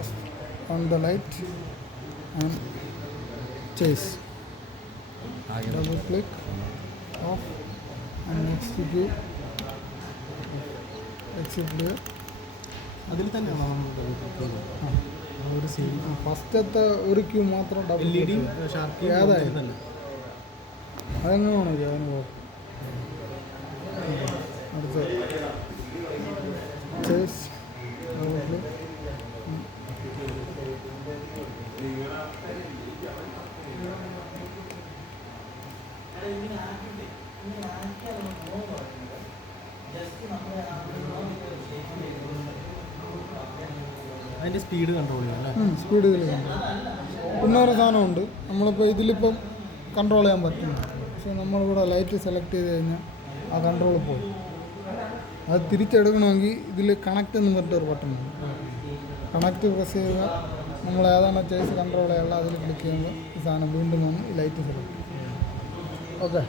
Just on the light and chase. Double click off and next to do exit clear. അതിൽ തന്നെയാണോ ഒരു same ഫസ്റ്റത്തെ ഒരു Q മാത്രം ഡബിൾ LED ഷാർപ്പ് ഏതായാലും തന്നെ അതെങ്ങനെയാണോ അതിന് അടുത്ത ചേസ് ഡബിൾ ക്ലിക്ക്. അതിൻ്റെ സ്പീഡ് കൺട്രോൾ ചെയ്യാം അല്ലേ? സ്പീഡ് ഇതിൽ കൺട്രോൾ. പിന്നെ ഒരു സാധനമുണ്ട്, നമ്മളിപ്പോൾ ഇതിലിപ്പം കൺട്രോൾ ചെയ്യാൻ പറ്റും. പക്ഷേ നമ്മളിവിടെ ലൈറ്റ് സെലക്ട് ചെയ്ത് കഴിഞ്ഞാൽ ആ കൺട്രോൾ പോയി. അത് തിരിച്ചെടുക്കണമെങ്കിൽ ഇതിൽ കണക്റ്റ് എന്ന് പറഞ്ഞിട്ടൊരു ബട്ടണുണ്ട്. കണക്റ്റ് പ്രസ് ചെയ്യുക, നമ്മൾ ഏതാണ് ചേസ് കൺട്രോൾ ചെയ്യാനുള്ള അതിൽ ക്ലിക്ക് ചെയ്യുമ്പോൾ ഈ സാധനം വീണ്ടും വന്ന് ഈ ലൈറ്റ് സെലക്ട് ചെയ്യും. ഓക്കെ.